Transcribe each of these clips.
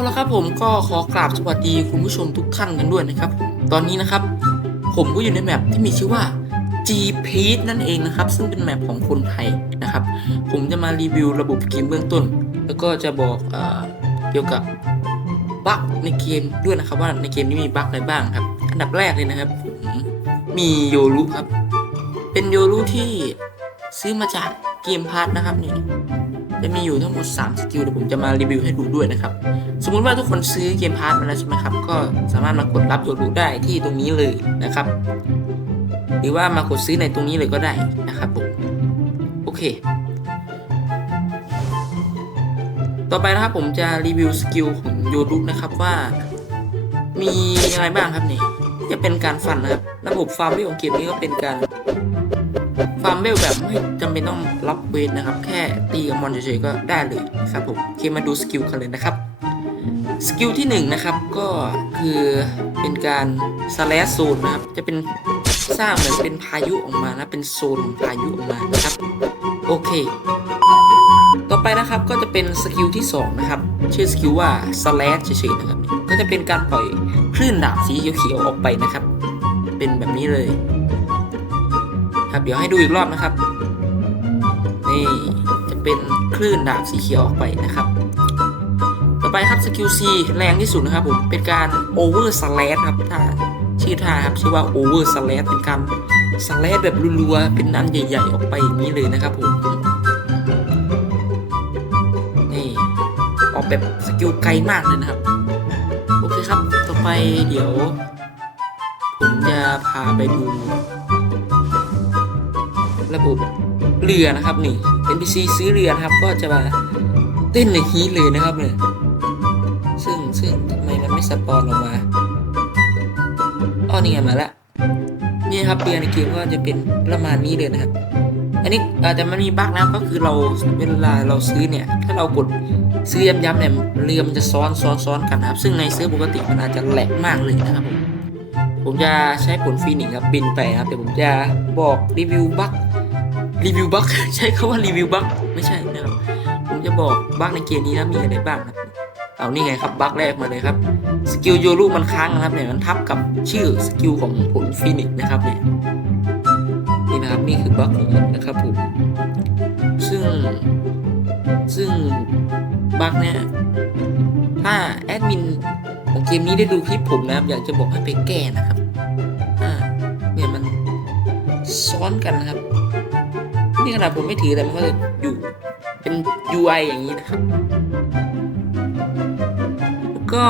าละครับผมก็ขอกราบสวัสดีคุณผู้ชมทุกท่านกันด้วยนะครับ ตอนนี้นะครับ ผมก็อยู่ในแมปที่มีชื่อว่า G p e a นั่นเองนะครับ ซึ่งเป็นแมปของคนไทยนะครับ ผมจะมารีวิวระบบเกมเบื้องต้น แล้วก็จะบอกเอเกี่ยวกับบั๊กในเกมด้วยนะครับ ว่าในเกมนี้มีบั๊กอะไรบ้างครับ อันดับแรกเลยนะครับผมมีโยรุครับ เป็นโยรุที่ซื้อมาจากเกมพาร์ทนะครับนี่ จะมีอยู่ทั้งหมด 3 สกิลเดี๋ยวผมจะมารีวิวให้ดูด้วยนะครับ สมมุติว่าทุกคนซื้อเกมพาร์ทมาแล้วใช่ไหมครับ ก็สามารถมากดรับโยรูได้ที่ตรงนี้เลยนะครับ หรือว่ามากดซื้อในตรงนี้เลยก็ได้นะครับผมโอเค ต่อไปนะครับผมจะรีวิวสกิลของโยรุนะครับว่า มีอะไรบ้างครับนี่จะเป็นการฟันนะครับ ระบบฟาร์มที่ของเกมนี้ก็เป็นการ ฟาร์มเวลแบบไม่จำเป็นต้องรับเวทนะครับ แค่ตีกับมอนเฉยๆก็ได้เลยครับผมโอเคมาดูสกิลกันเลยนะครับ สกิลที่1นงนะครับก็คือเป็นการสแลชโซนนะครับ จะเป็นสร้างเหมือนเป็นพายุออกมานะเป็นโซนของพายุออกมานะครับ โอเค ต่อไปนะครับก็จะเป็นสกิลที่2นะครับชื่อสกิลว่าสแลชเฉยๆนะครับ ก็จะเป็นการปล่อยคลื่นดาบสีเขียวๆออกไปนะครับ เป็นแบบนี้เลย ครับเดี๋ยวให้ดูอีกรอบนะครับ นี่จะเป็นคลื่นดาบสีเขียวออกไปนะครับ ต่อไปครับสกิล C แรงที่สุดนะครับผมเป็นการ over slash ครับถ้าชื่อท่าครับชื่อว่า over slash เป็นการ slash แบบรัวๆเป็นอันใหญ่ๆออกไปอย่างนี้เลยนะครับผมนี่ออกแบบสกิลไกลมากเลยนะครับ โอเคครับต่อไปเดี๋ยว ผมจะพาไปดู ระบบเรือนะครับนี่ NPC ซื้อเรือนะครับ ก็จะมาเต้นในฮีเลยนะครับเนี่ยซึ่งซึ่งทำไมมันไม่สปอนออกมาอ้อนี่ไงมาละนี่ครับเรือในเกมก็จะเป็นประมาณนี้เลยนะครับ อันนี้อาจจะมันมีบั๊กนะก็คือเราเวลาเราซื้อเนี่ย ถ้าเรากดซื้อย้ำๆเนี่ยเรือมันจะซ้อนซ้อนซ้อนกันนะครับ ซึ่งในซื้อปกติมันอาจจะแหลกมากเลยนะครับผมผมจะใช้ผลฟีนิกส์ครับบินไปครับเดี๋ยวผมจะบอกรีวิวบั๊ก รีวิวบั๊กใช้คาว่ารีวิวบั๊กไม่ใช่นะครับผมจะบอกบั๊กในเกมนี้นะมีอะไรบ้างครับเอานี่ไงครับบั๊กแรกมาเลยครับสกิลโยรุมันค้างนะครับเนี่ยมันทับกับชื่อสกิลของผลฟินิกนะครับเนี่ยนี่นะครับนี่คือบั๊กของมันนะครับผมซึ่งซึ่งบั๊กเนี่ยถ้าแอดมินของเกมนี้ได้ดูคลิปผมนะครับ อยากจะบอกให้ไปแก้นะครับอ่าเนี่ยมันซ้อนกันนะครับ นี่ขนาดผมไม่ถือแต่มันก็จะอยู่เป็น UI อย่างนี้นะครับ ก็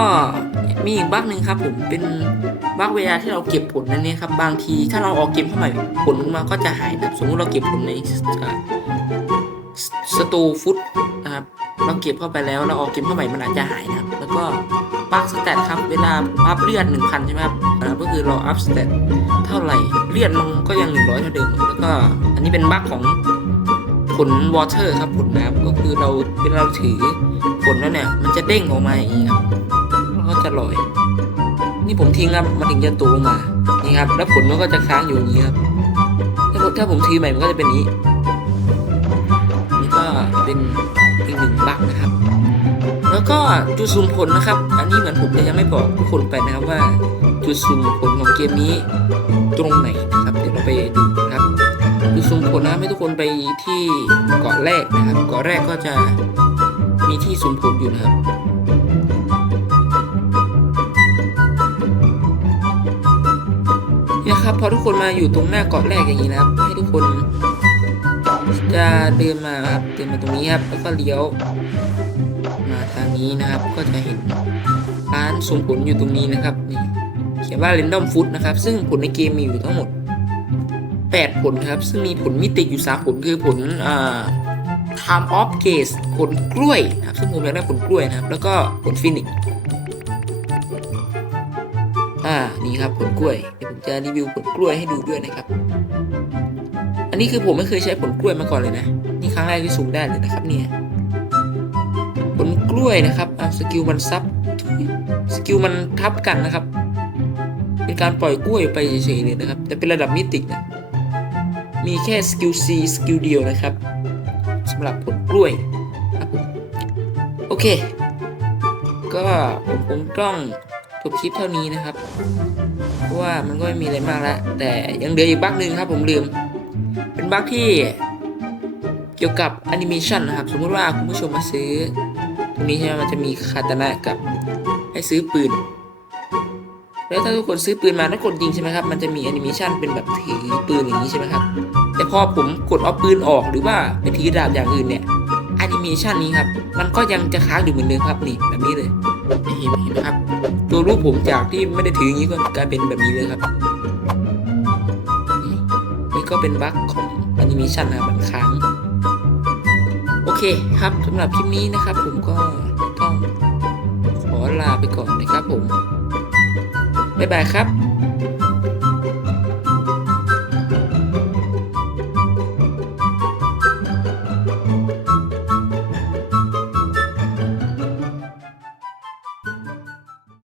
มีอีกบั๊กหนึ่งครับผมเป็นบั๊กเวลาที่เราเก็บผลนั่นเองครับบางทีถ้าเราออกเกมเข้าใหมาผลมาก็จะหายนะสมมติเราเก็บผลในสตูฟุตนะครับเราเก็บเข้าไปแล้วเราออกเกมเข้าใหม่มันอาจจะหายนะครับ แล้วก็บั๊กสแตทครับ เวลาอัพเลือด1,000ใช่ไหมครับก็คือเราอัพสแตทเท่าไหร่เลือดมันก็ยัง 100 เท่าเดิม แล้วก็อันนี้เป็นบั๊กของผลวอเตอร์ครับผลน้ำก็คือเราเวลาเราถือผลแล้วเนี่ย มันจะเด้งออกมาอย่างนี้ครับแล้วก็จะลอย นี่ผมทิ้งครับมันถึงจะโตมานี่ครับ แล้วผลมันก็จะค้างอยู่อย่างนี้ครับถ้าผมถ้าผมถือใหม่มันก็จะเป็นนี้นี่ก็เป็นอีกหนึ่งบั๊กนะครับ จุดซูมผลนะครับ อันนี้เหมือนผมจะยังไม่บอกทุกคนไปนะครับว่า จุดซูมผลของเกมนี้ตรงไหนนะครับ เดี๋ยวเราไปดูนะครับคือสุ่มผลนะให้ทุกคนไปที่เกาะแรกนะครับ เกาะแรกก็จะมีที่สุ่มผลอยู่นะครับนี่นะครับพอทุกคนมาอยู่ตรงหน้าเกาะแรกอย่างนี้นะครับ ให้ทุกคนจะเดินมาครับเดินมาตรงนี้ครับแล้วก็เลี้ยว นี้นะครับ ก็จะเห็นร้านสมผลอยู่ตรงนี้นะครับนี่เขียนว่า random food นะครับ ซึ่งผลในเกมมีอยู่ทั้งหมด 8 ผลครับ ซึ่งมีผลมิติอยู่ 3 ผลคือผลอ่า time of case ผลกล้วยนะครับ ซึ่งผมอยากได้ผลกล้วยนะครับ แล้วก็ผลฟินิกอ่านี่ครับผลกล้วยเดี๋ยวผมจะรีวิวผลกล้วยให้ดูด้วยนะครับ อันนี้คือผมไม่เคยใช้ผลกล้วยมาก่อนเลยนะ นี่ครั้งแรกที่สูงได้เลยนะครับเนี่ย กล้วยนะครับอ่าสกิลมันซับสกิลมันทับกันนะครับ เป็นการปล่อยกล้วยไปเฉยๆเลยนะครับ แต่เป็นระดับมิตินะมีแค่สกิล C สกิลเดียวนะครับสำหรับผลกล้วยครับผมโอเค ก็ผมคงต้องจบคลิปเท่านี้นะครับ เพราะว่ามันก็ไม่มีอะไรมากแล้ว แต่ยังเหลืออีกบั๊กหนึ่งครับผมลืม เป็นบั๊กที่เกี่ยวกับแอนิเมชันนะครับ สมมติว่าคุณผู้ชมมาซื้อ ตรงนี้ใช่ไหมมันจะมีคาตานะกับให้ซื้อปืน แล้วถ้าทุกคนซื้อปืนมาแล้วกดยิงใช่ไหมครับ มันจะมีแอนิเมชันเป็นแบบถือปืนอย่างนี้ใช่ไหมครับ แต่พอผมกดเอาปืนออกหรือว่าไปถือดาบอย่างอื่นเนี่ยแอนิเมชันนี้ครับ มันก็ยังจะค้างอยู่เหมือนเดิมครับนี่แบบนี้เลยเห็นเห็นไหมครับ ตัวรูปผมจากที่ไม่ได้ถืออย่างนี้ก็กลายเป็นแบบนี้เลยครับ นี่นี่ก็เป็นบั๊กของแอนิเมชันนะครับมันค้าง โอเคครับสำหรับคลิปนี้นะครับ ผมก็ต้องขอลาไปก่อนนะครับผมบ๊ายบายครับ